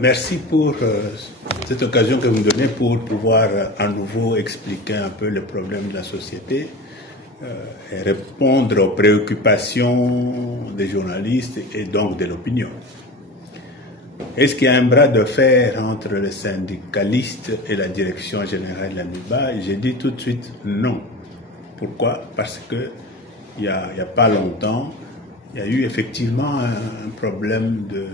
Merci pour cette occasion que vous me donnez pour pouvoir à nouveau expliquer un peu le problème de la société et répondre aux préoccupations des journalistes et donc de l'opinion. Est-ce qu'il y a un bras de fer entre les syndicalistes et la direction générale de la NUBA? J'ai dit tout de suite non. Pourquoi? Parce que il y a pas longtemps, il y a eu effectivement un problème de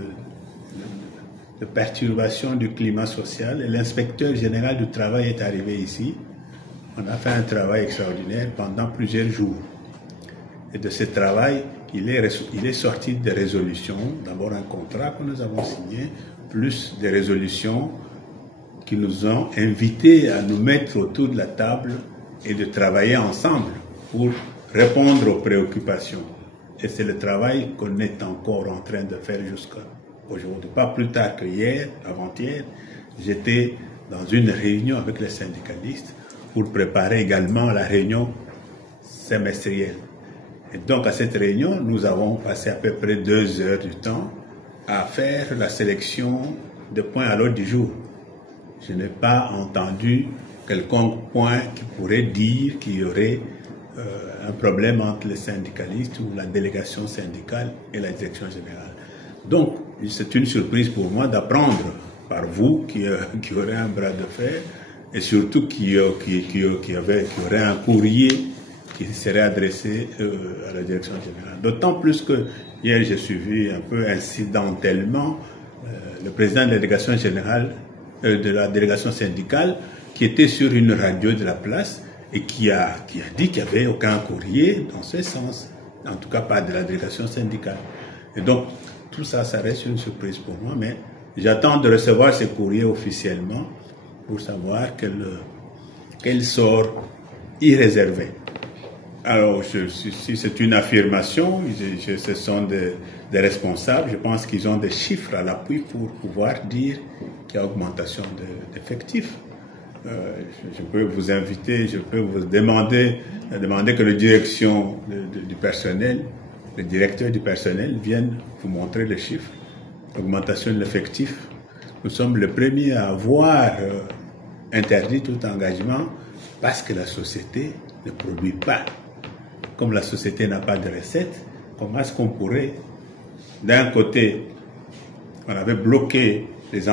perturbation du climat social et l'inspecteur général du travail est arrivé ici. On a fait un travail extraordinaire pendant plusieurs jours. Et de ce travail, il est sorti des résolutions, d'abord un contrat que nous avons signé, plus des résolutions qui nous ont invités à nous mettre autour de la table et de travailler ensemble pour répondre aux préoccupations. Et c'est le travail qu'on est encore en train de faire jusqu'à aujourd'hui. Pas plus tard que hier, avant-hier, j'étais dans une réunion avec les syndicalistes pour préparer également la réunion semestrielle. Et donc à cette réunion, nous avons passé à peu près 2 heures du temps à faire la sélection de points à l'ordre du jour. Je n'ai pas entendu quelconque point qui pourrait dire qu'il y aurait un problème entre les syndicalistes ou la délégation syndicale et la direction générale. Donc, c'est une surprise pour moi d'apprendre par vous qu'il y aurait un bras de fer et surtout qu'il y aurait un courrier qui serait adressé à la direction générale. D'autant plus que hier j'ai suivi un peu incidentellement le président de la délégation générale, de la délégation syndicale, qui était sur une radio de la place et qui a dit qu'il n'y avait aucun courrier dans ce sens, en tout cas pas de la délégation syndicale. Et donc, tout ça, ça reste une surprise pour moi, mais j'attends de recevoir ces courriers officiellement pour savoir quel sort y réserver. Alors, si c'est une affirmation, ce sont des responsables, je pense qu'ils ont des chiffres à l'appui pour pouvoir dire qu'il y a augmentation d'effectifs. Je peux vous inviter, je peux vous demander que la direction du personnel, le directeur du personnel vienne vous montrer les chiffres. Augmentation de l'effectif. Nous sommes les premiers à avoir interdit tout engagement parce que la société ne produit pas. Comme la société n'a pas de recettes, comment est-ce qu'on pourrait, d'un côté, on avait bloqué les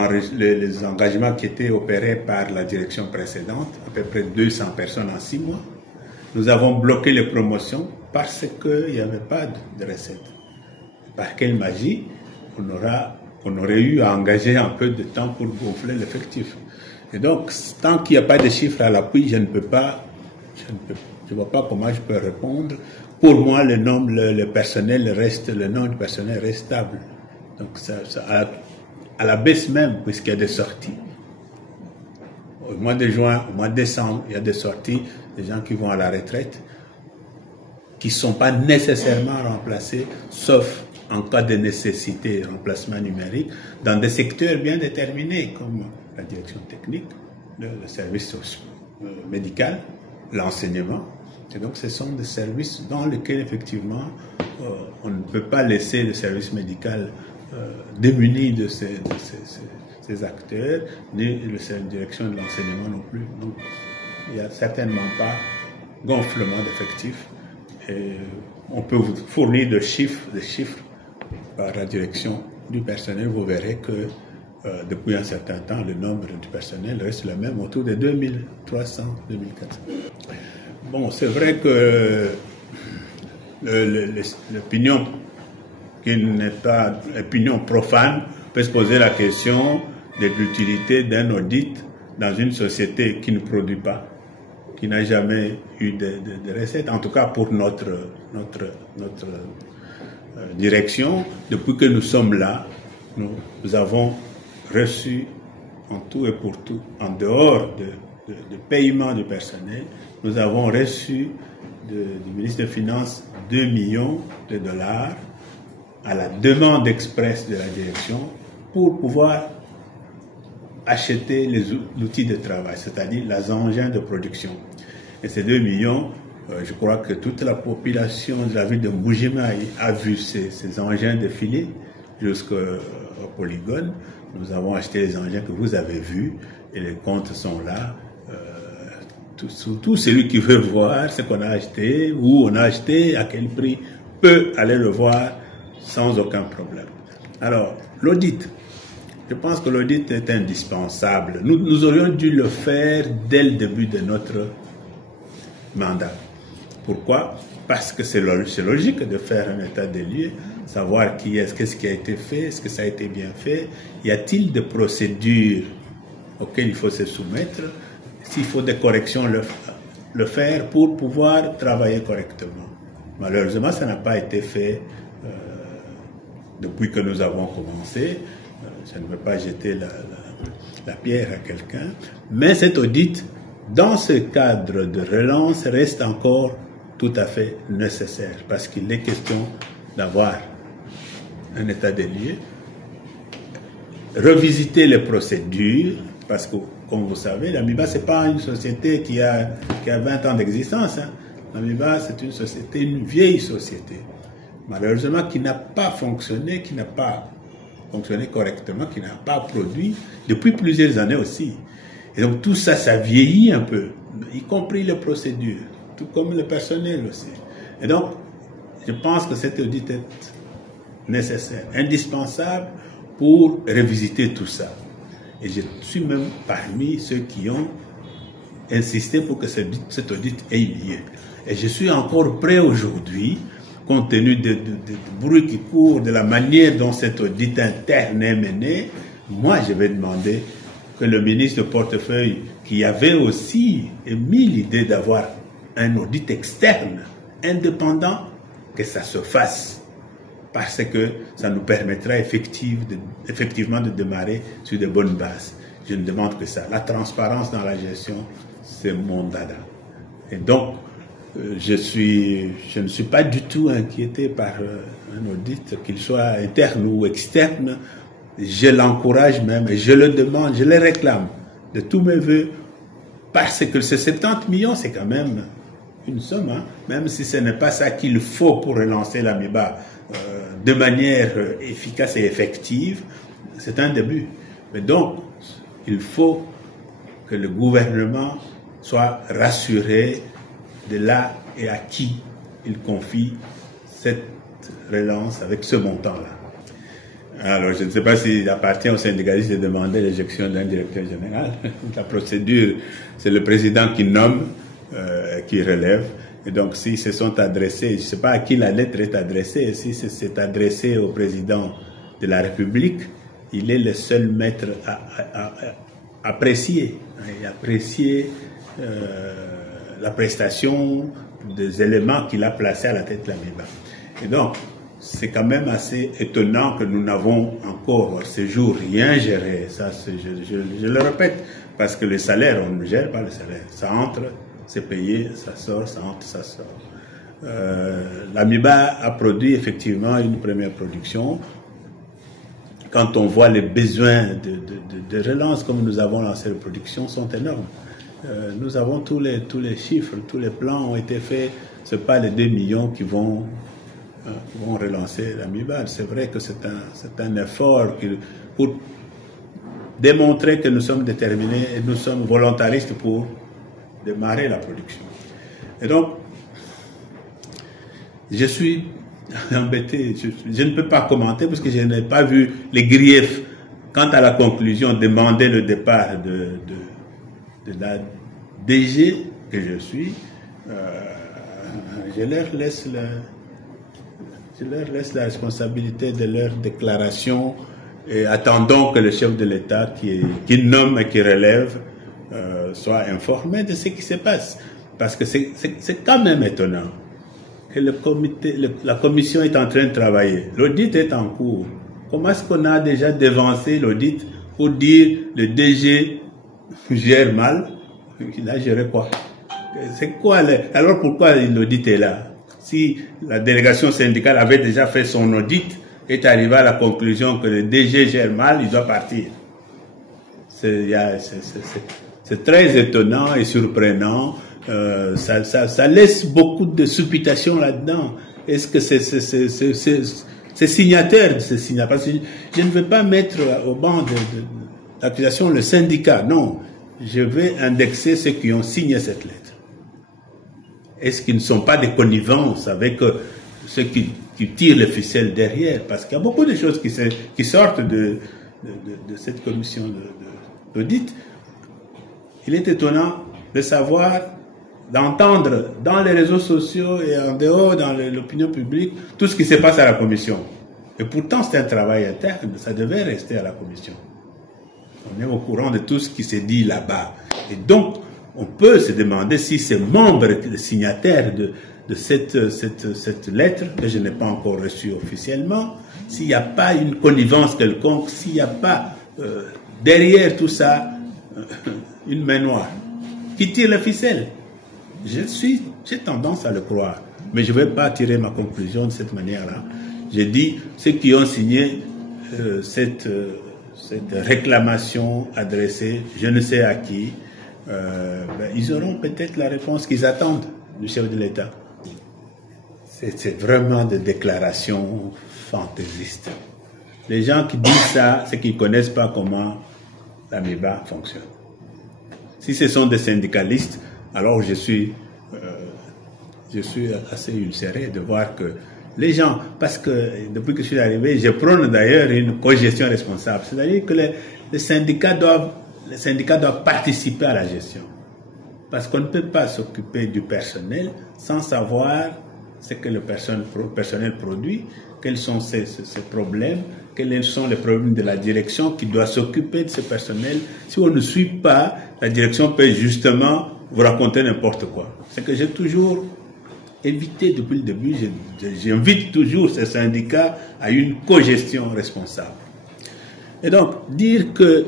engagements qui étaient opérés par la direction précédente, à peu près 200 personnes en 6 mois. Nous avons bloqué les promotions parce qu'il n'y avait pas de recettes. Par quelle magie on aurait eu à engager un peu de temps pour gonfler l'effectif. Et donc, tant qu'il n'y a pas de chiffres à l'appui, je ne vois pas comment je peux répondre. Pour moi, le nom du personnel reste stable. Donc, à la baisse même, puisqu'il y a des sorties. Au mois de juin, au mois de décembre, il y a des sorties, des gens qui vont à la retraite, qui ne sont pas nécessairement remplacés, sauf en cas de nécessité, remplacement numérique, dans des secteurs bien déterminés, comme la direction technique, le service médical, l'enseignement. Et donc, ce sont des services dans lesquels, effectivement, on ne peut pas laisser le service médical démuni de ces acteurs, ni la direction de l'enseignement non plus. Donc, il n'y a certainement pas gonflement d'effectifs. Et on peut vous fournir des chiffres par la direction du personnel. Vous verrez que depuis un certain temps, le nombre du personnel reste le même, autour de 2300, 2400. Bon, c'est vrai que l'opinion qui n'est pas l'opinion profane peut se poser la question de l'utilité d'un audit dans une société qui ne produit pas, qui n'a jamais eu de recettes, en tout cas pour notre direction. Depuis que nous sommes là, nous avons reçu en tout et pour tout, en dehors de paiement du personnel, nous avons reçu du ministre des Finances 2 millions de dollars à la demande express de la direction pour pouvoir acheter l'outil de travail, c'est-à-dire les engins de production. Et ces 2 millions Je crois que toute la population de la ville de Mbujima a vu ces engins défiler jusqu'au polygone. Nous avons acheté les engins que vous avez vus et les comptes sont là. Tout celui qui veut voir ce qu'on a acheté, où on a acheté, à quel prix, peut aller le voir sans aucun problème. Alors, l'audit. Je pense que l'audit est indispensable. Nous aurions dû le faire dès le début de notre mandat. Pourquoi? Parce que c'est logique de faire un état des lieux, savoir qu'est-ce qui a été fait, est-ce que ça a été bien fait, y a-t-il des procédures auxquelles il faut se soumettre, s'il faut des corrections, le faire pour pouvoir travailler correctement. Malheureusement, ça n'a pas été fait depuis que nous avons commencé. Je ne veux pas jeter la pierre à quelqu'un, mais cet audit, dans ce cadre de relance, reste encore tout à fait nécessaire parce qu'il est question d'avoir un état des lieux, revisiter les procédures, parce que, comme vous savez, l'Amiba, ce n'est pas une société qui a 20 ans d'existence. Hein. L'Amiba, c'est une société, une vieille société, malheureusement, qui n'a pas fonctionné, correctement, qui n'a pas produit depuis plusieurs années aussi. Et donc tout ça, ça vieillit un peu, y compris les procédures, tout comme le personnel aussi. Et donc, je pense que cet audit est nécessaire, indispensable pour revisiter tout ça. Et je suis même parmi ceux qui ont insisté pour que cet audit ait lieu. Et je suis encore prêt aujourd'hui, compte tenu du bruit qui court, de la manière dont cet audit interne est mené, moi je vais demander que le ministre de portefeuille, qui avait aussi émis l'idée d'avoir un audit externe, indépendant, que ça se fasse. Parce que ça nous permettra effectivement de démarrer sur de bonnes bases. Je ne demande que ça. La transparence dans la gestion, c'est mon dada. Et donc, je ne suis pas du tout inquiété par un audit, qu'il soit interne ou externe. Je l'encourage même et je le demande, je le réclame de tous mes voeux, parce que ces 70 millions, c'est quand même une somme, hein, même si ce n'est pas ça qu'il faut pour relancer l'Amiba de manière efficace et effective, c'est un début. Mais donc, il faut que le gouvernement soit rassuré de là et à qui il confie cette relance avec ce montant-là. Alors, je ne sais pas s'il appartient aux syndicalistes de demander l'éjection d'un directeur général. La procédure, c'est le président qui nomme, qui relève. Et donc, s'ils se sont adressés, je ne sais pas à qui la lettre est adressée, si c'est adressé au président de la République, il est le seul maître à apprécier, et apprécier la prestation des éléments qu'il a placés à la tête de l'Amiba. Et donc, c'est quand même assez étonnant que nous n'avons encore ce jour rien géré. Ça, je le répète, parce que le salaire, on ne gère pas le salaire. Ça entre, c'est payé, ça sort, ça entre, ça sort. L'Amiba a produit effectivement une première production. Quand on voit les besoins de relance, comme nous avons lancé la production, sont énormes. Nous avons tous les chiffres, tous les plans ont été faits. Ce n'est pas les 2 millions qui vont relancer l'Amiba. C'est vrai que c'est un effort pour démontrer que nous sommes déterminés et nous sommes volontaristes pour démarrer la production. Et donc, je suis embêté. Je ne peux pas commenter parce que je n'ai pas vu les griefs. Quant à la conclusion, demander le départ de la DG que je suis, je leur laisse la responsabilité de leur déclaration et attendons que le chef de l'État qui nomme et qui relève soit informé de ce qui se passe. Parce que c'est quand même étonnant que la commission est en train de travailler. L'audit est en cours. Comment est-ce qu'on a déjà devancé l'audit pour dire le DG gère mal? Il a géré quoi? C'est quoi? Alors pourquoi l'audit est là? Si la délégation syndicale avait déjà fait son audit, est arrivé à la conclusion que le DG gère mal, il doit partir. C'est très étonnant et surprenant Ça laisse beaucoup de supputation là-dedans. Est-ce que c'est signataire de ce signataire? Parce que je ne vais pas mettre au banc d'accusation le syndicat. Non, je vais indexer ceux qui ont signé cette lettre. Est-ce qu'ils ne sont pas des connivences avec ceux qui tirent les ficelles derrière? Parce qu'il y a beaucoup de choses qui sortent de cette commission d'audit. Il est étonnant de savoir, d'entendre dans les réseaux sociaux et en dehors, dans l'opinion publique, tout ce qui se passe à la commission. Et pourtant, c'est un travail interne, ça devait rester à la commission. On est au courant de tout ce qui s'est dit là-bas. Et donc, on peut se demander si ces membres signataires de cette lettre, que je n'ai pas encore reçue officiellement, s'il n'y a pas une connivence quelconque, s'il n'y a pas derrière tout ça une main noire qui tire la ficelle. J'ai tendance à le croire, mais je ne vais pas tirer ma conclusion de cette manière-là. J'ai dit, ceux qui ont signé cette réclamation adressée, je ne sais à qui, ils auront peut-être la réponse qu'ils attendent du chef de l'État. C'est vraiment des déclarations fantaisistes. Les gens qui disent ça, c'est qu'ils ne connaissent pas comment l'AMIBA fonctionne. Si ce sont des syndicalistes, alors je suis assez ulcéré de voir que les gens, parce que depuis que je suis arrivé, je prône d'ailleurs une cogestion responsable. C'est-à-dire que les syndicats doivent participer à la gestion. Parce qu'on ne peut pas s'occuper du personnel sans savoir ce que le personnel produit, quels sont ses problèmes, quels sont les problèmes de la direction qui doit s'occuper de ce personnel. Si on ne suit pas, la direction peut justement vous raconter n'importe quoi. C'est que j'ai toujours évité depuis le début, j'invite toujours ces syndicats à une cogestion responsable. Et donc, dire que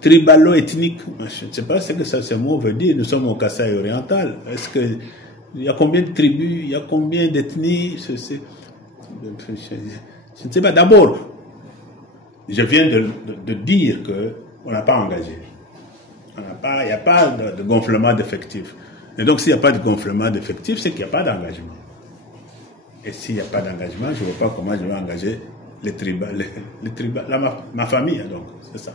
tribalo-ethnique, je ne sais pas ce que ce mot veut dire, nous sommes au Kasaï oriental. Est-ce que il y a combien de tribus, il y a combien d'ethnies? Je ne sais pas. D'abord, je viens de dire qu'on n'a pas engagé. Il n'y a pas de gonflement d'effectifs. Et donc, s'il n'y a pas de gonflement d'effectifs, c'est qu'il n'y a pas d'engagement. Et s'il n'y a pas d'engagement, je ne vois pas comment je vais engager ma famille, donc, c'est ça.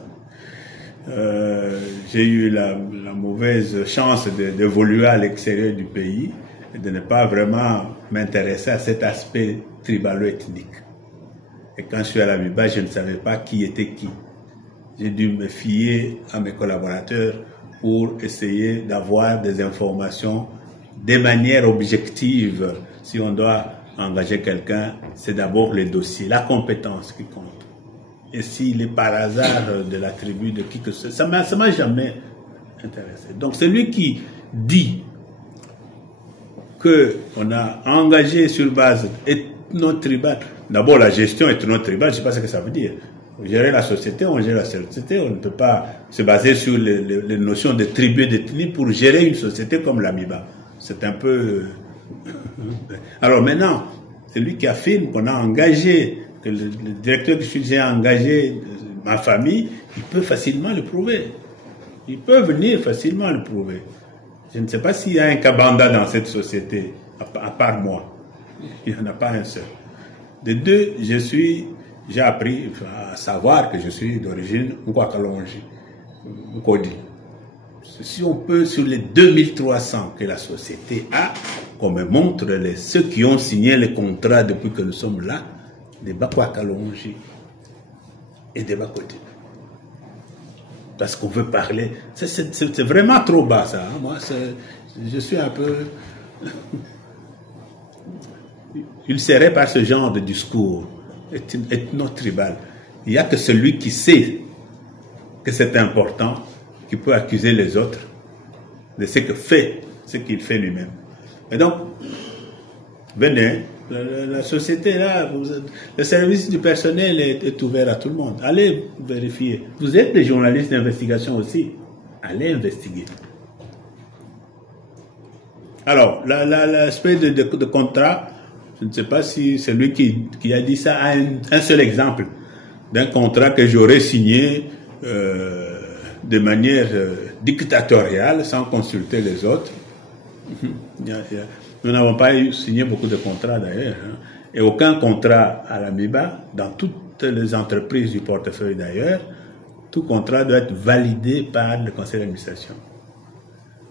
J'ai eu la mauvaise chance d'évoluer à l'extérieur du pays et de ne pas vraiment m'intéresser à cet aspect tribalo-ethnique. Et quand je suis à l'AMIBA, je ne savais pas qui était qui. J'ai dû me fier à mes collaborateurs pour essayer d'avoir des informations de manière objective. Si on doit engager quelqu'un, c'est d'abord les dossiers, la compétence qui compte. Et s'il est par hasard de la tribu de qui que ce soit, ça m'a jamais intéressé. Donc celui qui dit qu'on a engagé sur base ethno-tribale, d'abord la gestion ethno-tribale, je ne sais pas ce que ça veut dire. Gérer la société, on gère la société, on ne peut pas se baser sur les notions de tribu et d'ethnie pour gérer une société comme l'AMIBA. C'est un peu... Alors maintenant, celui qui affirme qu'on a engagé, que le directeur que j'ai engagé, ma famille, il peut facilement le prouver. Il peut venir facilement le prouver. Je ne sais pas s'il y a un Kabanda dans cette société, à part moi. Il n'y en a pas un seul. De deux, j'ai appris à savoir que je suis d'origine Nkwakalonji, Nkodi. Si on peut, sur les 2300 que la société a, qu'on me montre ceux qui ont signé les contrats depuis que nous sommes là, des Bakwakalonji et des Bakodi. Parce qu'on veut parler. C'est vraiment trop bas, ça. Hein. Moi, je suis un peu ulcéré par ce genre de discours ethno-tribal. Il n'y a que celui qui sait que c'est important qui peut accuser les autres de ce qu'il fait lui-même. Et donc, venez, la société là, le service du personnel est ouvert à tout le monde. Allez vérifier. Vous êtes des journalistes d'investigation aussi. Allez investiguer. Alors, l'aspect de contrat, je ne sais pas si celui qui a dit ça a un seul exemple d'un contrat que j'aurais signé de manière dictatoriale, sans consulter les autres. Nous n'avons pas signé beaucoup de contrats d'ailleurs. Hein. Et aucun contrat à l'AMIBA, dans toutes les entreprises du portefeuille d'ailleurs, tout contrat doit être validé par le conseil d'administration.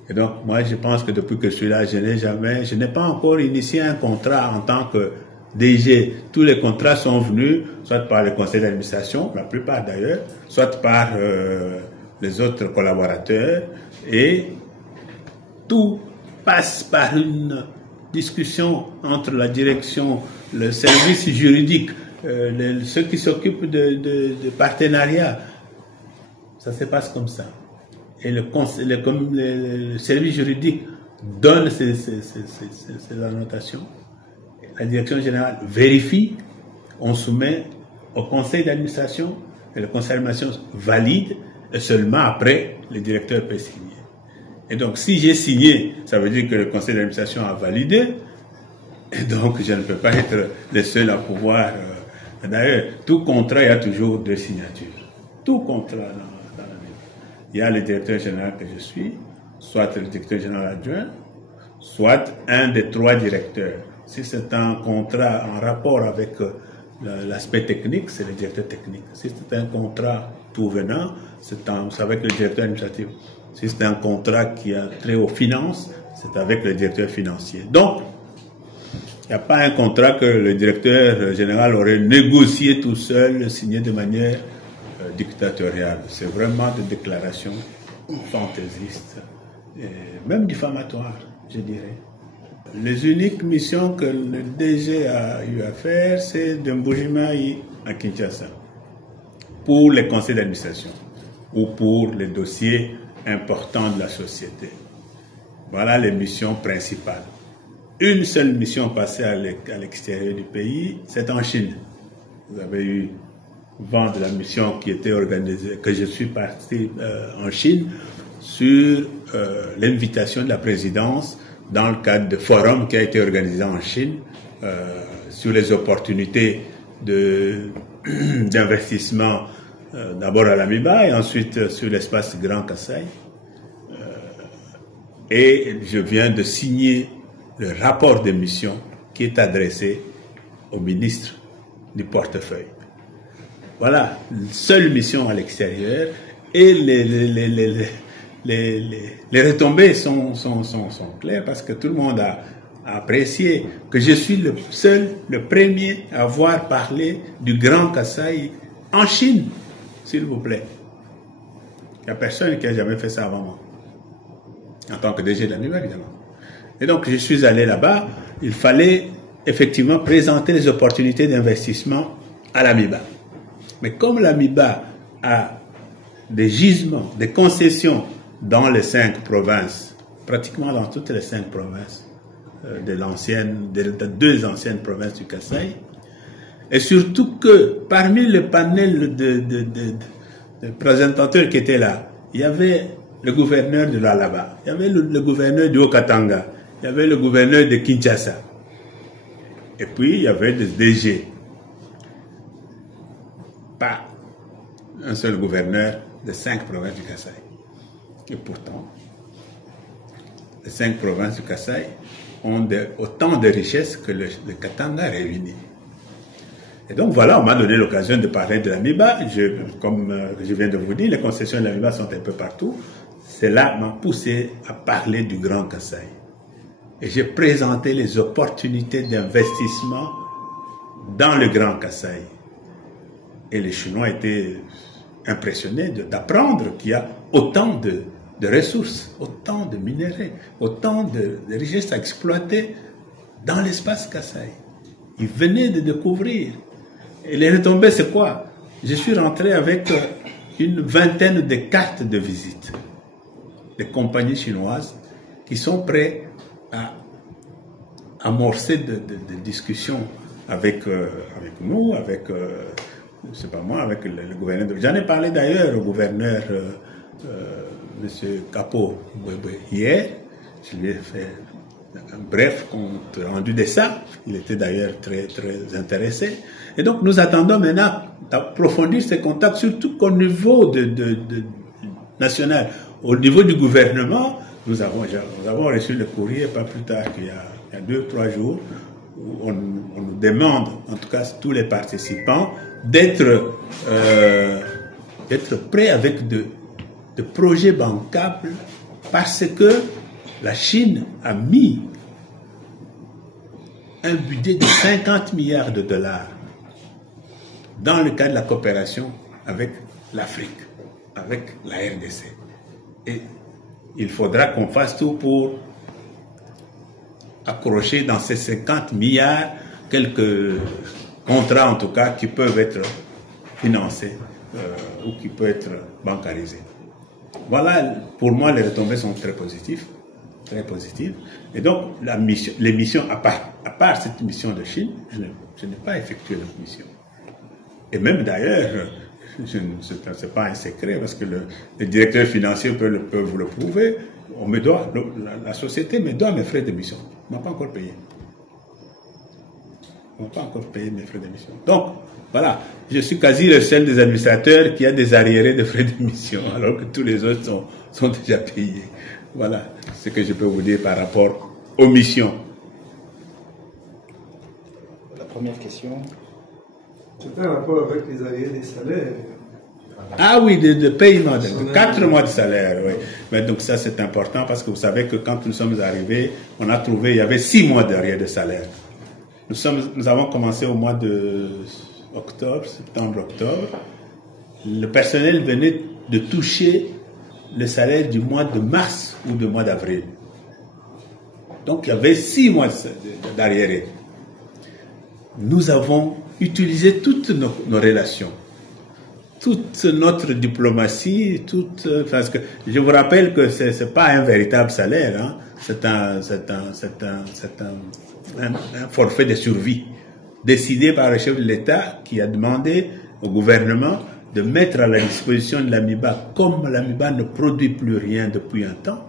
Et donc, moi, je pense que depuis que je suis là, je n'ai pas encore initié un contrat en tant que DG. Tous les contrats sont venus, soit par le conseil d'administration, la plupart d'ailleurs, soit par les autres collaborateurs, et tout passe par une discussion entre la direction, le service juridique, ceux qui s'occupent de partenariat. Ça se passe comme ça. Et le service juridique donne ces annotations. La direction générale vérifie, on soumet au conseil d'administration, et le conseil d'administration valide, et seulement après, le directeur peut signer. Et donc, si j'ai signé, ça veut dire que le conseil d'administration a validé, et donc je ne peux pas être le seul à pouvoir... D'ailleurs, tout contrat, il y a toujours deux signatures. Tout contrat dans la vie. Il y a le directeur général que je suis, soit le directeur général adjoint, soit un des trois directeurs. Si c'est un contrat en rapport avec l'aspect technique, c'est le directeur technique. Si c'est un contrat tout venant, c'est avec le directeur administratif. Si c'est un contrat qui a trait aux finances, c'est avec le directeur financier. Donc, il n'y a pas un contrat que le directeur général aurait négocié tout seul, signé de manière dictatoriale. C'est vraiment des déclarations fantaisistes, et même diffamatoires, je dirais. Les uniques missions que le DG a eu à faire, c'est de Mbujimayi à Kinshasa, pour les conseils d'administration ou pour les dossiers importants de la société. Voilà les missions principales. Une seule mission passée à l'extérieur du pays, c'est en Chine. Vous avez eu vent de la mission qui était organisée, que je suis parti en Chine, sur l'invitation de la présidence dans le cadre de forum qui a été organisé en Chine sur les opportunités d'investissement d'abord à l'AMIBA et ensuite sur l'espace Grand Kasaï. Et je viens de signer le rapport de mission qui est adressé au ministre du portefeuille. Voilà, seule mission à l'extérieur, et les retombées sont claires parce que tout le monde a apprécié que je suis le premier à avoir parlé du Grand Kasaï en Chine, s'il vous plaît. Il n'y a personne qui a jamais fait ça avant moi, en tant que DG de l'AMIBA, évidemment. Et donc, je suis allé là-bas. Il fallait effectivement présenter les opportunités d'investissement à l'AMIBA. Mais comme l'AMIBA a des gisements, des concessions dans les 5 provinces, pratiquement dans toutes les 5 provinces des 2 anciennes provinces du Kasaï, et surtout que parmi le panel de présentateurs qui étaient là, il y avait le gouverneur de l'Alaba, il y avait le gouverneur du Haut-Katanga, il y avait le gouverneur de Kinshasa, et puis il y avait des DG. Pas un seul gouverneur de 5 provinces du Kasaï. Et pourtant, les 5 provinces du Kasaï ont autant de richesses que le Katanga réuni. Et donc voilà, on m'a donné l'occasion de parler de l'AMIBA. Comme je viens de vous dire, les concessions de l'AMIBA sont un peu partout. Cela m'a poussé à parler du Grand Kasaï. Et j'ai présenté les opportunités d'investissement dans le Grand Kasaï. Et les Chinois étaient impressionnés d'apprendre qu'il y a autant de ressources, autant de minéraux, autant de richesses à exploiter dans l'espace Kasaï. Ils venaient de découvrir. Et les retombées, c'est quoi? Je suis rentré avec une vingtaine de cartes de visite des compagnies chinoises qui sont prêtes à amorcer des discussions avec nous, avec... c'est pas moi, avec le gouverneur. J'en ai parlé d'ailleurs au gouverneur, M. Capo, hier. Je lui ai fait un bref compte rendu de ça. Il était d'ailleurs très, très intéressé. Et donc, nous attendons maintenant d'approfondir ces contacts, surtout qu'au niveau national, au niveau du gouvernement, nous avons reçu le courrier pas plus tard qu'il y a 2-3 jours, où on nous demande, en tout cas tous les participants, d'être prêts avec de projets bancables, parce que la Chine a mis un budget de 50 milliards de dollars dans le cadre de la coopération avec l'Afrique, avec la RDC. Et il faudra qu'on fasse tout pour accrocher dans ces 50 milliards quelques contrats, en tout cas, qui peuvent être financés ou qui peuvent être bancarisés. Voilà, pour moi, les retombées sont très positives. Très positives. Et donc, les missions, à part cette mission de Chine, je n'ai pas effectué d'autres missions. Et même d'ailleurs, ce n'est pas un secret, parce que le directeur financier peut vous le prouver, la société me doit mes frais de mission. On ne m'a pas encore payé. On ne m'a pas encore payé mes frais de mission. Donc, voilà, je suis quasi le seul des administrateurs qui a des arriérés de frais de mission, alors que tous les autres sont déjà payés. Voilà ce que je peux vous dire par rapport aux missions. La première question. C'est un rapport avec les arriérés des salaires. Ah oui, de paiement, de 4 mois de salaire, oui. Mais donc ça c'est important parce que vous savez que quand nous sommes arrivés, on a trouvé, il y avait 6 mois d'arrière de salaire. Nous avons commencé au mois de septembre-octobre. Le personnel venait de toucher le salaire du mois de mars ou du mois d'avril. Donc il y avait 6 mois d'arriéré. Nous avons utilisé toutes nos relations, toute notre diplomatie, parce que je vous rappelle que ce n'est pas un véritable salaire, hein. C'est un forfait de survie décidé par le chef de l'État qui a demandé au gouvernement de mettre à la disposition de l'AMIBA, comme l'AMIBA ne produit plus rien depuis un temps,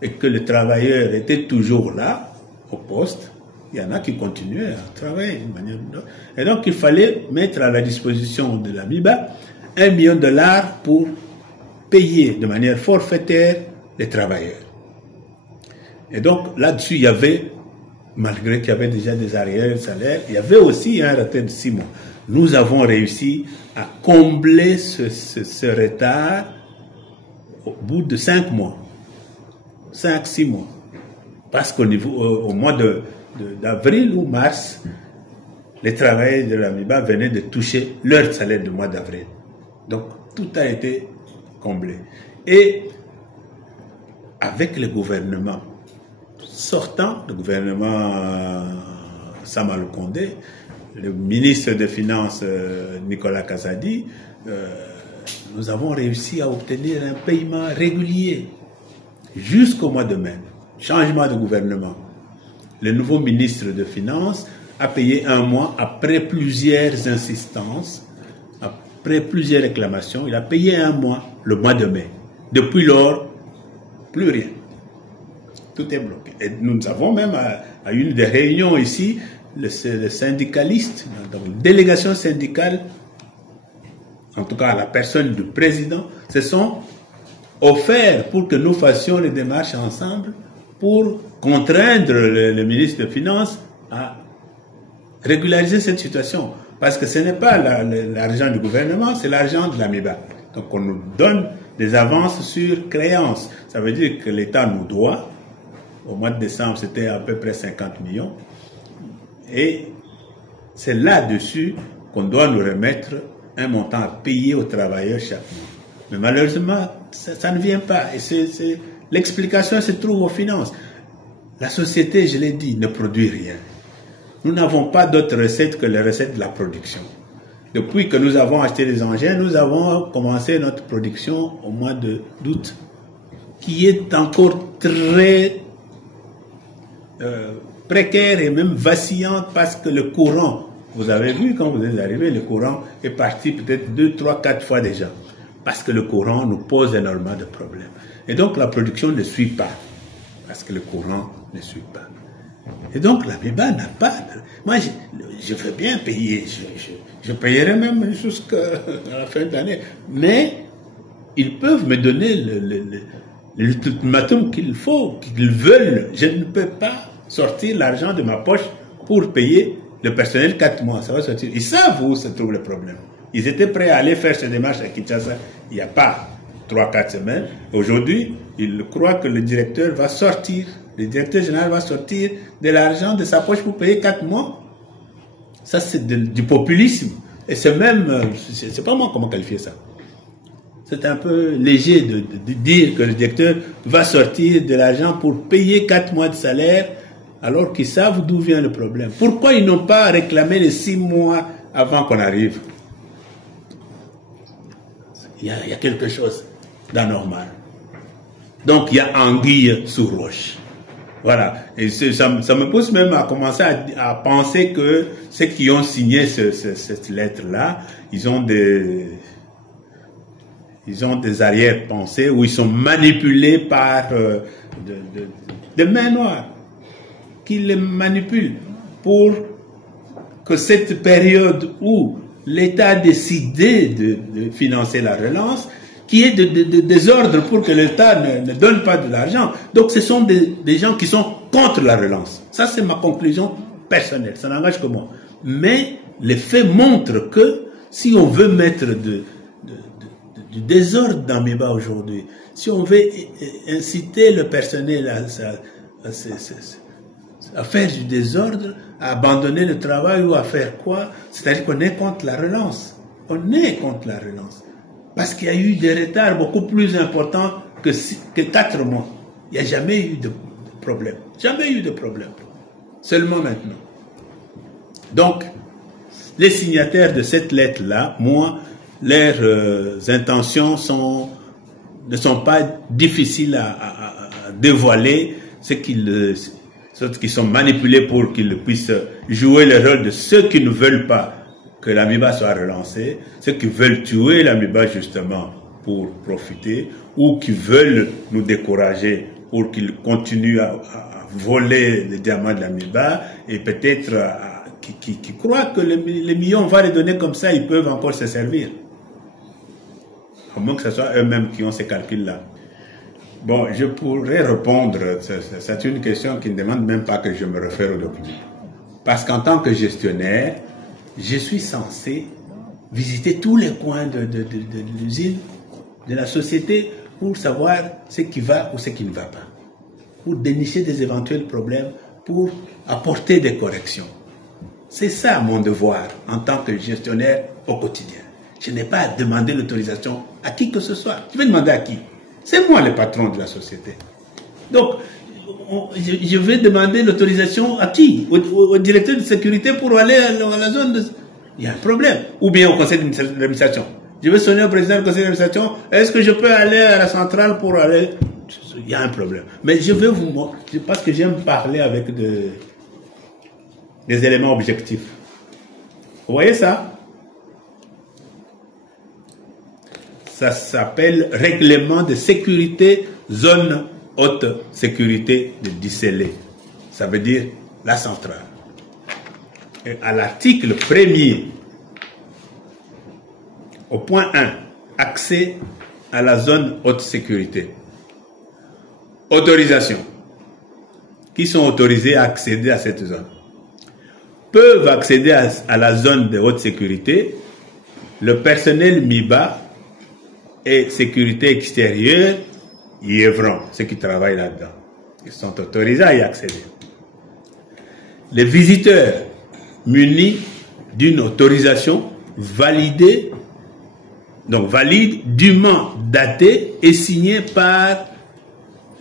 et que le travailleur était toujours là, au poste, il y en a qui continuaient à travailler d'une manière ou d'une autre. Et donc il fallait mettre à la disposition de l'AMIBA $1 million pour payer de manière forfaitaire les travailleurs. Et donc là-dessus, il y avait, malgré qu'il y avait déjà des arriérés de salaire, il y avait aussi un retard de 6 mois. Nous avons réussi à combler ce retard au bout de 5 mois. 5-6 mois. Parce au mois d'avril ou mars, les travailleurs de l'AMIBA venaient de toucher leur salaire du mois d'avril. Donc, tout a été comblé. Et avec le gouvernement sortant, le gouvernement Samalou Kondé, le ministre des Finances Nicolas Kazadi, nous avons réussi à obtenir un paiement régulier jusqu'au mois de mai. Changement de gouvernement. Le nouveau ministre des Finances a payé 1 mois après plusieurs insistances, après plusieurs réclamations. Il a payé 1 mois, le mois de mai. Depuis lors, plus rien. Tout est bloqué. Et nous avons même, à une des réunions ici, les syndicalistes, dans une délégation syndicale, en tout cas la personne du président, se sont offerts pour que nous fassions les démarches ensemble pour contraindre le ministre des Finances à régulariser cette situation. Parce que ce n'est pas l'argent du gouvernement, c'est l'argent de l'AMIBA. Donc on nous donne des avances sur créances. Ça veut dire que l'État nous doit. Au mois de décembre, c'était à peu près 50 millions. Et c'est là-dessus qu'on doit nous remettre un montant à payer aux travailleurs chaque mois. Mais malheureusement, ça ne vient pas. Et l'explication se trouve aux finances. La société, je l'ai dit, ne produit rien. Nous n'avons pas d'autres recettes que les recettes de la production. Depuis que nous avons acheté les engins, nous avons commencé notre production au mois d'août, qui est encore très précaire et même vacillante parce que le courant, vous avez vu quand vous êtes arrivé, le courant est parti peut-être 2, 3, 4 fois déjà. Parce que le courant nous pose énormément de problèmes. Et donc la production ne suit pas. Parce que le courant ne suit pas. Et donc l'AMIBA n'a pas... Moi, je veux bien payer. Je payerai même jusqu'à la fin de l'année. Mais ils peuvent me donner l'ultimatum qu'il faut, qu'ils veulent. Je ne peux pas sortir l'argent de ma poche pour payer le personnel 4 mois. Ça va sortir. Ils savent où se trouve le problème. Ils étaient prêts à aller faire ces démarches à Kinshasa il n'y a pas 3-4 semaines. Aujourd'hui, ils croient que le directeur va sortir, le directeur général va sortir de l'argent de sa poche pour payer 4 mois. Ça, c'est du populisme. Et c'est même, c'est pas moi comment qualifier ça. C'est un peu léger de dire que le directeur va sortir de l'argent pour payer 4 mois de salaire alors qu'ils savent d'où vient le problème. Pourquoi ils n'ont pas réclamé les 6 mois avant qu'on arrive? Il y a quelque chose d'anormal. Donc il y a anguille sous roche. Voilà. Et ça me pousse même à commencer à penser que ceux qui ont signé cette lettre-là, ils ont des arrière-pensées où ils sont manipulés par des mains noires qui les manipulent pour que cette période où l'État a décidé de financer la relance, qu'il y ait des ordres pour que l'État ne donne pas de l'argent. Donc ce sont des gens qui sont contre la relance. Ça c'est ma conclusion personnelle, ça n'engage que moi. Mais les faits montrent que si on veut mettre du désordre dans Miba aujourd'hui, si on veut inciter le personnel à faire du désordre, à abandonner le travail ou à faire quoi, c'est-à-dire qu'on est contre la relance. On est contre la relance. Parce qu'il y a eu des retards beaucoup plus importants que 4 mois. Il n'y a jamais eu de problème. Jamais eu de problème. Seulement maintenant. Donc, les signataires de cette lettre-là, moi, leurs intentions ne sont pas difficiles à dévoiler, ceux qui sont manipulés pour qu'ils puissent jouer le rôle de ceux qui ne veulent pas que l'Amiba soit relancée, ceux qui veulent tuer l'Amiba justement pour profiter, ou qui veulent nous décourager pour qu'ils continuent à voler les diamants de l'Amiba, et peut-être qui croient que les millions, on va les donner comme ça, ils peuvent encore se servir. À moins que ce soit eux-mêmes qui ont ces calculs-là. Bon, je pourrais répondre, c'est une question qui ne demande même pas que je me réfère au document. Parce qu'en tant que gestionnaire, je suis censé visiter tous les coins de l'usine, de la société, pour savoir ce qui va ou ce qui ne va pas. Pour dénicher des éventuels problèmes, pour apporter des corrections. C'est ça mon devoir en tant que gestionnaire au quotidien. Je n'ai pas à demander l'autorisation à qui que ce soit. Je vais demander à qui? C'est moi le patron de la société. Donc, je vais demander l'autorisation à qui? Au directeur de sécurité pour aller à la zone de... Il y a un problème. Ou bien au conseil d'administration. Je vais sonner au président du conseil d'administration. Est-ce que je peux aller à la centrale pour aller... Il y a un problème. Mais je vais vous montrer, parce que j'aime parler avec des éléments objectifs. Vous voyez ça? Ça s'appelle règlement de sécurité zone haute sécurité de Dissélé. Ça veut dire la centrale. Et à l'article 1er, au point 1, accès à la zone haute sécurité. Autorisation. Qui sont autorisés à accéder à cette zone? Peuvent accéder à la zone de haute sécurité le personnel MIBA et sécurité extérieure, Yévron, ceux qui travaillent là-dedans. Ils sont autorisés à y accéder. Les visiteurs munis d'une autorisation validée, donc valide, dûment datée et signée par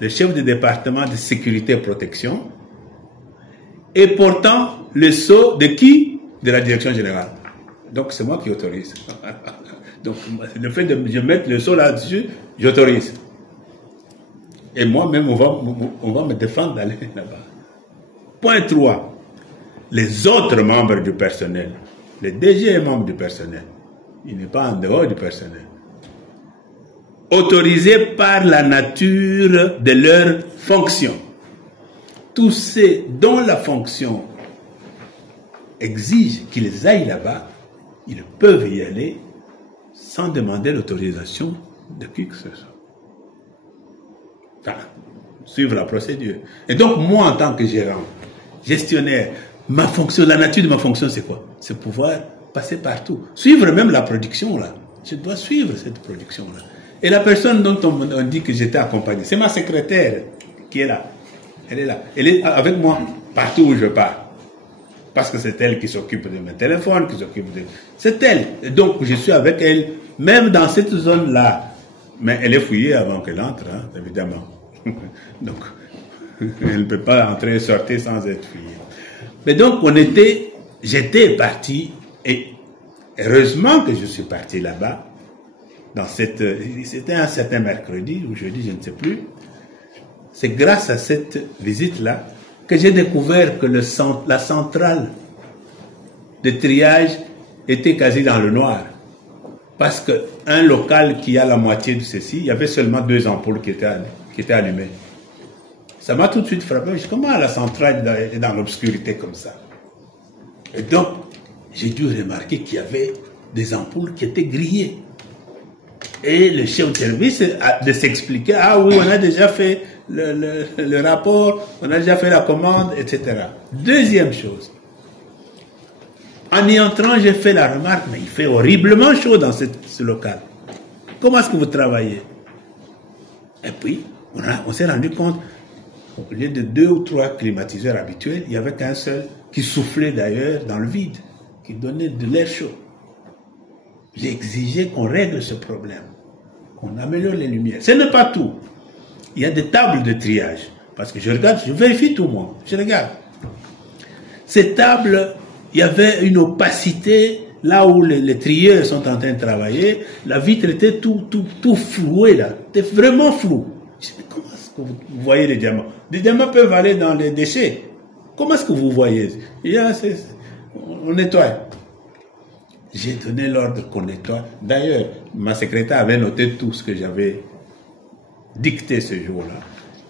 le chef de département de sécurité et protection et portant le sceau de qui? De la direction générale. Donc c'est moi qui autorise. Donc le fait de je mettre le sceau là-dessus, j'autorise. Et moi-même, on va me défendre d'aller là-bas. Point 3. Les autres membres du personnel. Le DG est membre du personnel. Il n'est pas en dehors du personnel. Autorisés par la nature de leur fonction. Tous ceux dont la fonction exige qu'ils aillent là-bas, ils peuvent y aller sans demander l'autorisation de qui que ce soit. Enfin, suivre la procédure. Et donc, moi, en tant que gérant, gestionnaire, ma fonction, la nature de ma fonction, c'est quoi? C'est pouvoir passer partout. Suivre même la production, là. Je dois suivre cette production-là. Et la personne dont on dit que j'étais accompagné, c'est ma secrétaire qui est là. Elle est là. Elle est avec moi partout où je pars. Parce que c'est elle qui s'occupe de mes téléphones, qui s'occupe de... C'est elle. Et donc, je suis avec elle, même dans cette zone-là. Mais elle est fouillée avant qu'elle entre, hein, évidemment. Donc, elle ne peut pas entrer et sortir sans être fouillée. Mais donc, j'étais parti, et heureusement que je suis parti là-bas, c'était un certain mercredi ou jeudi, je ne sais plus. C'est grâce à cette visite-là que j'ai découvert que la centrale de triage était quasi dans le noir. Parce qu'un local qui a la moitié de ceci, il y avait seulement 2 ampoules qui étaient allumées. Ça m'a tout de suite frappé. Je dis, comment la centrale est dans l'obscurité comme ça? Et donc, j'ai dû remarquer qu'il y avait des ampoules qui étaient grillées. Et le chef de service de s'expliquer, ah oui, on a déjà fait le rapport, on a déjà fait la commande, etc. Deuxième chose, en y entrant, j'ai fait la remarque, mais il fait horriblement chaud dans ce local. Comment est-ce que vous travaillez? Et puis, on s'est rendu compte, au lieu de 2 ou 3 climatiseurs habituels, il n'y avait qu'un seul qui soufflait d'ailleurs dans le vide, qui donnait de l'air chaud. J'ai exigé qu'on règle ce problème, qu'on améliore les lumières. Ce n'est pas tout. Il y a des tables de triage. Parce que je regarde, je vérifie tout moi. Je regarde. Ces tables, il y avait une opacité là où les trieurs sont en train de travailler. La vitre était tout flouée là. C'était vraiment flou. Je dis, comment est-ce que vous voyez les diamants? Les diamants peuvent aller dans les déchets. Comment est-ce que vous voyez? On nettoie. J'ai donné l'ordre qu'on nettoie. D'ailleurs, ma secrétaire avait noté tout ce que j'avais dicté ce jour-là.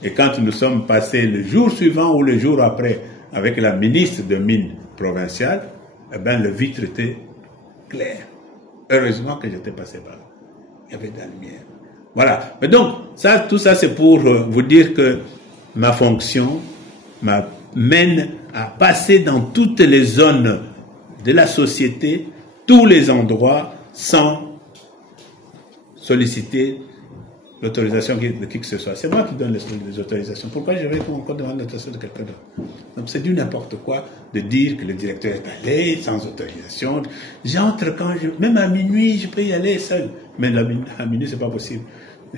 Et quand nous sommes passés le jour suivant ou le jour après avec la ministre de Mines provinciale, eh bien, le vitre était clair. Heureusement que j'étais passé par là. Il y avait de la lumière. Voilà. Mais donc, tout ça, c'est pour vous dire que ma fonction m'amène à passer dans toutes les zones de la société, tous les endroits, sans solliciter l'autorisation de qui que ce soit. C'est moi qui donne les autorisations. Pourquoi je vais encore demander l'autorisation de quelqu'un d'autre? Donc c'est du n'importe quoi de dire que le directeur est allé sans autorisation. J'entre même à minuit, je peux y aller seul. Mais à minuit, c'est pas possible.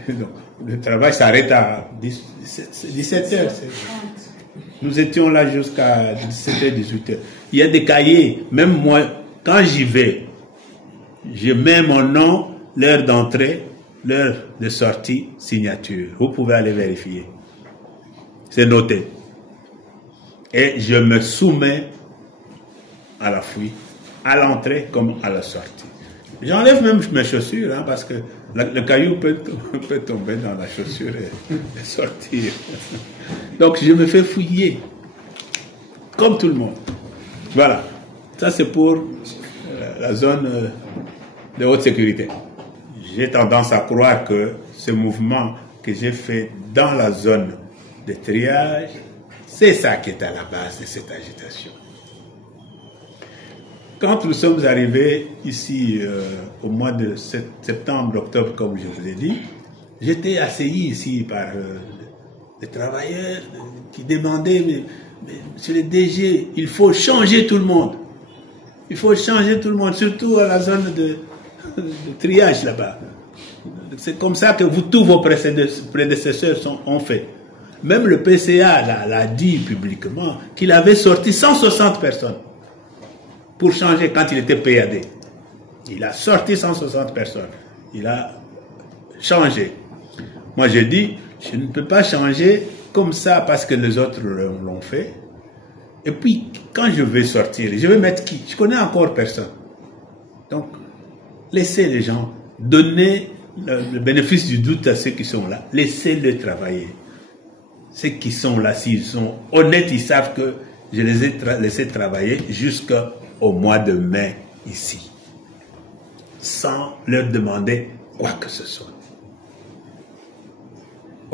Donc, le travail s'arrête à 17 heures. Nous étions là jusqu'à 17h, 18h. Il y a des cahiers, même moi, quand j'y vais, je mets mon nom, l'heure d'entrée, l'heure de sortie, signature. Vous pouvez aller vérifier. C'est noté. Et je me soumets à la fouille, à l'entrée comme à la sortie. J'enlève même mes chaussures, hein, parce que le caillou peut tomber dans la chaussure et sortir. Donc je me fais fouiller, comme tout le monde. Voilà. Ça c'est pour la zone de haute sécurité. J'ai tendance à croire que ce mouvement que j'ai fait dans la zone de triage, c'est ça qui est à la base de cette agitation. Quand nous sommes arrivés ici au mois de septembre, octobre, comme je vous ai dit, j'étais assailli ici par des travailleurs qui demandaient, mais monsieur le DG, il faut changer tout le monde. Il faut changer tout le monde, surtout à la zone de triage là-bas. C'est comme ça que tous vos prédécesseurs ont fait. Même le PCA l'a dit publiquement qu'il avait sorti 160 personnes pour changer quand il était PAD. Il a sorti 160 personnes. Il a changé. Moi, je dis, je ne peux pas changer comme ça parce que les autres l'ont fait. Et puis, quand je vais sortir, je vais mettre qui? Je connais encore personne. Donc, laissez les gens, donner le bénéfice du doute à ceux qui sont là. Laissez-les travailler. Ceux qui sont là, s'ils sont honnêtes, ils savent que je les ai laissés travailler jusqu'au mois de mai ici. Sans leur demander quoi que ce soit.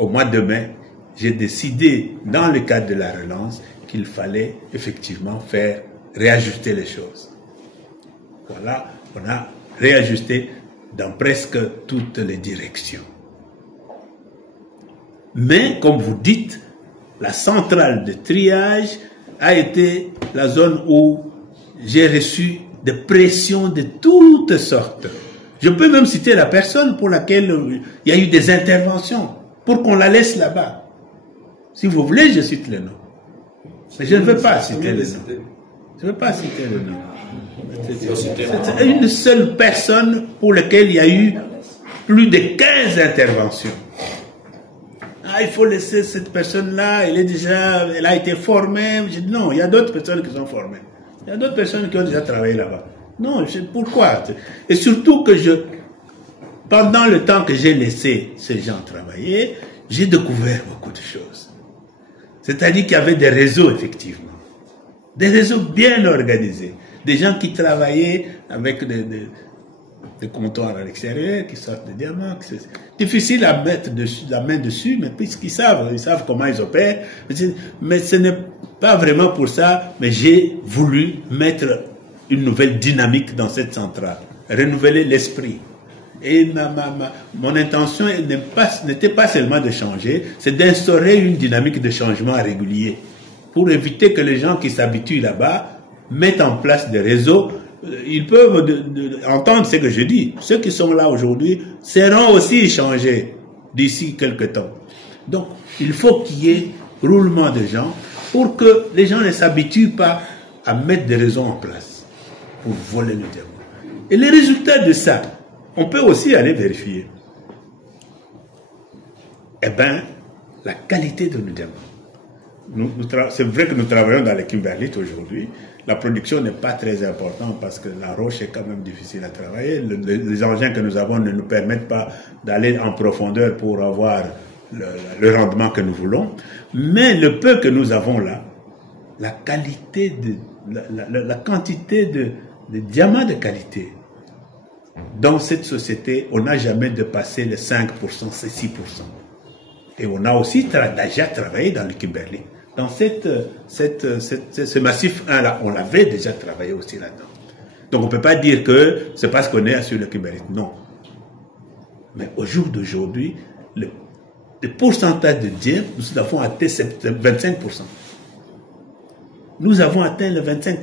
au mois de mai, j'ai décidé, dans le cadre de la relance, qu'il fallait effectivement réajuster les choses. Voilà, on a réajusté dans presque toutes les directions. Mais, comme vous dites, la centrale de triage a été la zone où j'ai reçu des pressions de toutes sortes. Je peux même citer la personne pour laquelle il y a eu des interventions, pour qu'on la laisse là-bas. Si vous voulez, je cite le nom. Mais je ne veux pas citer le nom. Je ne veux pas citer le nom. C'est une seule personne pour laquelle il y a eu plus de 15 interventions. Ah, il faut laisser cette personne-là, elle a été formée. Je dis non, il y a d'autres personnes qui sont formées. Il y a d'autres personnes qui ont déjà travaillé là-bas. Non, pourquoi? Et surtout que pendant le temps que j'ai laissé ces gens travailler, j'ai découvert beaucoup de choses. C'est-à-dire qu'il y avait des réseaux, effectivement. Des réseaux bien organisés. Des gens qui travaillaient avec des comptoirs à l'extérieur, qui sortent des diamants. C'est difficile à mettre la main dessus, mais puisqu'ils savent comment ils opèrent. Mais ce n'est pas vraiment pour ça, mais j'ai voulu mettre une nouvelle dynamique dans cette centrale, renouveler l'esprit. Et mon intention n'était pas seulement de changer, c'est d'instaurer une dynamique de changement régulier pour éviter que les gens qui s'habituent là-bas mettent en place des réseaux. Ils peuvent entendre ce que je dis. Ceux qui sont là aujourd'hui seront aussi changés d'ici quelques temps. Donc, il faut qu'il y ait roulement de gens pour que les gens ne s'habituent pas à mettre des réseaux en place pour voler le diamant. Et les résultats de ça, on peut aussi aller vérifier. Eh bien, la qualité de nos diamants. C'est vrai que nous travaillons dans les kimberlites aujourd'hui. La production n'est pas très importante parce que la roche est quand même difficile à travailler. Les engins que nous avons ne nous permettent pas d'aller en profondeur pour avoir le rendement que nous voulons. Mais le peu que nous avons là, la qualité la quantité de diamants de qualité dans cette société, on n'a jamais dépassé les 5%, c'est 6%. Et on a aussi déjà travaillé dans le Kimberley. Dans ce massif 1 là, on l'avait déjà travaillé aussi là-dedans. Donc on ne peut pas dire que c'est parce qu'on est sur le Kimberley. Non. Mais au jour d'aujourd'hui, le pourcentage de diamants, nous avons atteint 25%. Nous avons atteint le 25%.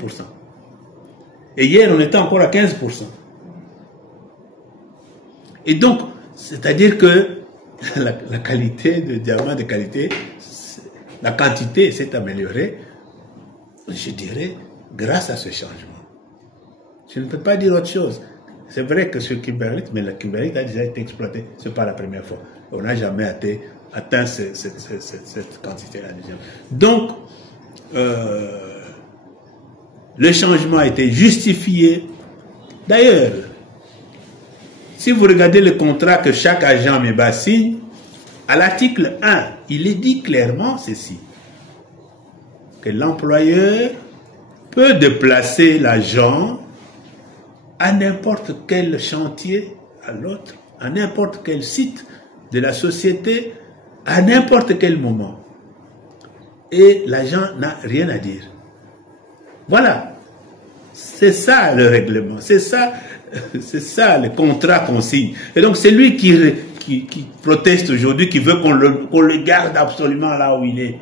Et hier, on était encore à 15%. Et donc, c'est-à-dire que la qualité de diamants de qualité, la quantité s'est améliorée, je dirais, grâce à ce changement. Je ne peux pas dire autre chose. C'est vrai que sur Kimberley, mais la Kimberley a déjà été exploitée, ce n'est pas la première fois. On n'a jamais atteint cette quantité-là de diamants. Donc, le changement a été justifié. D'ailleurs, si vous regardez le contrat que chaque agent MEBA signe, à l'article 1, il est dit clairement ceci, que l'employeur peut déplacer l'agent à n'importe quel chantier, à l'autre, à n'importe quel site de la société, à n'importe quel moment. Et l'agent n'a rien à dire. Voilà. C'est ça le règlement. C'est ça le contrat qu'on signe. Et donc c'est lui qui proteste aujourd'hui, qui veut qu'on le garde absolument là où il est.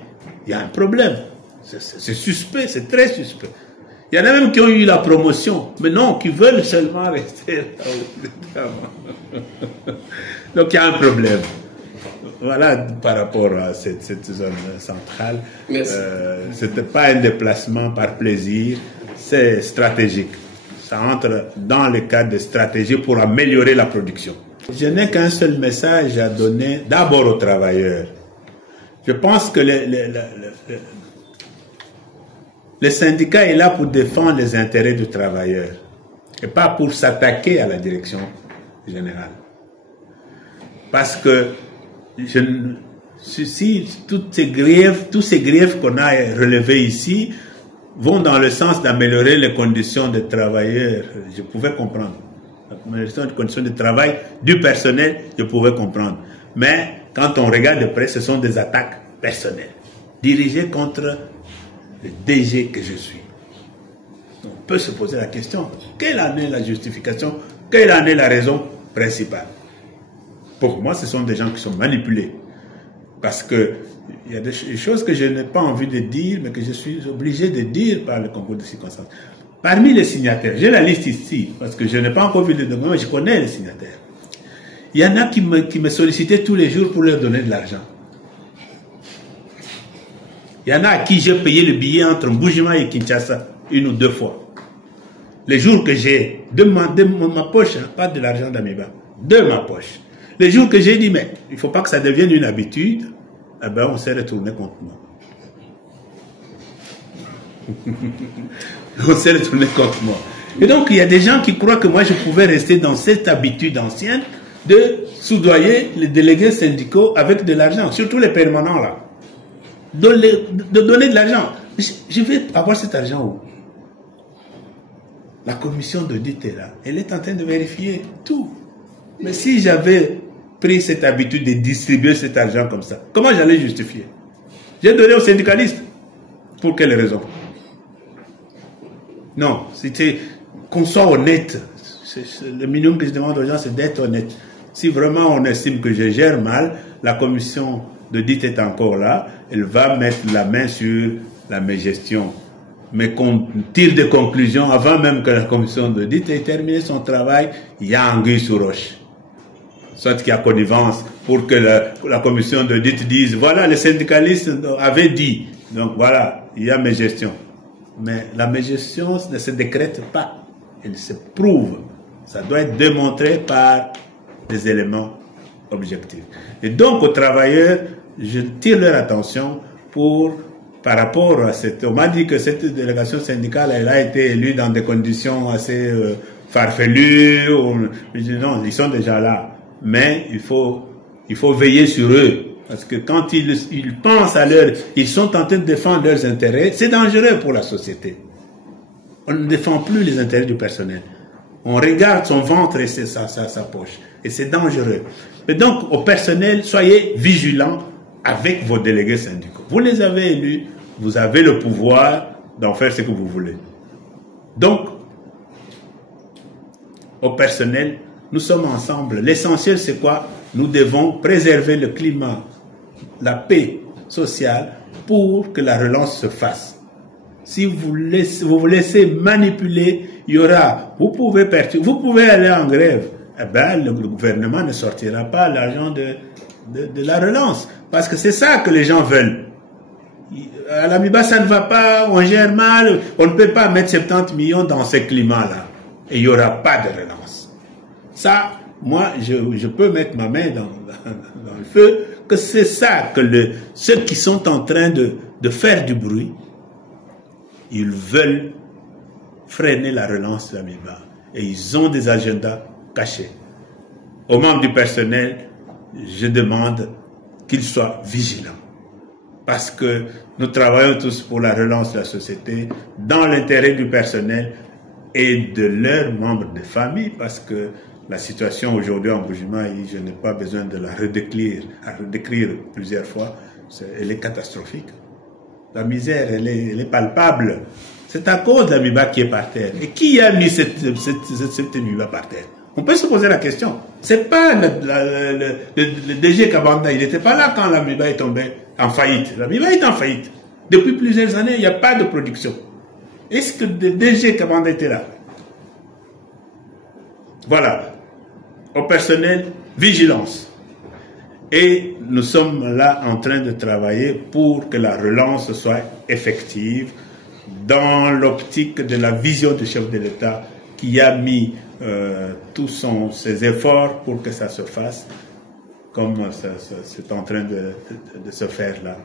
Il y a un problème. C'est suspect, c'est très suspect. Il y en a même qui ont eu la promotion, mais non, qui veulent seulement rester là où il est. Donc il y a un problème. Voilà par rapport à cette zone centrale. Ce n'était pas un déplacement par plaisir, c'est stratégique. Ça entre dans le cadre de stratégie pour améliorer la production. Je n'ai qu'un seul message à donner, d'abord aux travailleurs. Je pense que le syndicat est là pour défendre les intérêts du travailleur et pas pour s'attaquer à la direction générale. Parce que si tous ces griefs qu'on a relevés ici vont dans le sens d'améliorer les conditions de travailleurs, je pouvais comprendre. L'amélioration des conditions de travail du personnel, je pouvais comprendre. Mais quand on regarde de près, ce sont des attaques personnelles, dirigées contre le DG que je suis. On peut se poser la question, quelle en est la justification, quelle en est la raison principale? Pour moi, ce sont des gens qui sont manipulés. Parce que il y a des choses que je n'ai pas envie de dire, mais que je suis obligé de dire par le concours de circonstances. Parmi les signataires, j'ai la liste ici, parce que je n'ai pas encore vu le document, mais je connais les signataires. Il y en a qui me sollicitaient tous les jours pour leur donner de l'argent. Il y en a à qui j'ai payé le billet entre Mbuji-Mayi et Kinshasa 1 ou 2 fois. Les jours que j'ai, de ma poche, hein, pas de l'argent d'Amiba, de ma poche. Les jours que j'ai dit, mais il ne faut pas que ça devienne une habitude, eh ben, on s'est retourné contre moi. On s'est retourné contre moi. Et donc, il y a des gens qui croient que moi, je pouvais rester dans cette habitude ancienne de soudoyer les délégués syndicaux avec de l'argent, surtout les permanents là. De donner de l'argent. Je vais avoir cet argent où? La commission d'audit est là. Elle est en train de vérifier tout. Mais si j'avais pris cette habitude de distribuer cet argent comme ça, comment j'allais justifier? J'ai donné aux syndicalistes. Pour quelle raison? Non, c'était qu'on soit honnête. Le minimum que je demande aux gens, c'est d'être honnête. Si vraiment on estime que je gère mal, la commission d'audit est encore là, elle va mettre la main sur la mégestion. Mais qu'on tire des conclusions avant même que la commission d'audit ait terminé son travail, il y a anguille sous roche. Soit qu'il y a connivence pour que la commission d'audit dise, voilà, les syndicalistes avaient dit. Donc voilà, il y a mégestion. Mais la mégestion ne se décrète pas, elle se prouve. Ça doit être démontré par des éléments objectifs. Et donc aux travailleurs, je tire leur attention par rapport à cette... On m'a dit que cette délégation syndicale, elle a été élue dans des conditions assez farfelues. Je dis non, ils sont déjà là. Mais il faut veiller sur eux. Parce que quand ils pensent à ils sont en train de défendre leurs intérêts, c'est dangereux pour la société. On ne défend plus les intérêts du personnel. On regarde son ventre et sa poche. Et c'est dangereux. Et donc, au personnel, soyez vigilants avec vos délégués syndicaux. Vous les avez élus, vous avez le pouvoir d'en faire ce que vous voulez. Donc, au personnel, nous sommes ensemble. L'essentiel, c'est quoi? Nous devons préserver le climat, la paix sociale pour que la relance se fasse. Si vous vous laissez manipuler, il y aura, vous pouvez aller en grève. Eh ben, le gouvernement ne sortira pas l'argent de la relance. Parce que c'est ça que les gens veulent. À l'Amiba, ça ne va pas, on gère mal, on ne peut pas mettre 70 millions dans ce climat-là. Et il n'y aura pas de relance. Ça, moi, je peux mettre ma main dans le feu, que c'est ça que ceux qui sont en train de faire du bruit, ils veulent freiner la relance de l'Amiba. Et ils ont des agendas cachés. Aux membres du personnel, je demande qu'ils soient vigilants. Parce que nous travaillons tous pour la relance de la société, dans l'intérêt du personnel et de leurs membres de famille, parce que la situation aujourd'hui en Mbuji-Mayi, je n'ai pas besoin de la redécrire plusieurs fois, elle est catastrophique. La misère, elle est palpable. C'est à cause de l'Amiba qui est par terre. Et qui a mis cette Amiba par terre? On peut se poser la question. C'est pas le DG Kabanda, il n'était pas là quand l'Amiba est tombé en faillite. L'Amiba est en faillite. Depuis plusieurs années, il n'y a pas de production. Est-ce que le DG Kabanda était là? Voilà. Au personnel, vigilance. Et nous sommes là en train de travailler pour que la relance soit effective dans l'optique de la vision du chef de l'État qui a mis tous ses efforts pour que ça se fasse comme c'est en train de se faire là.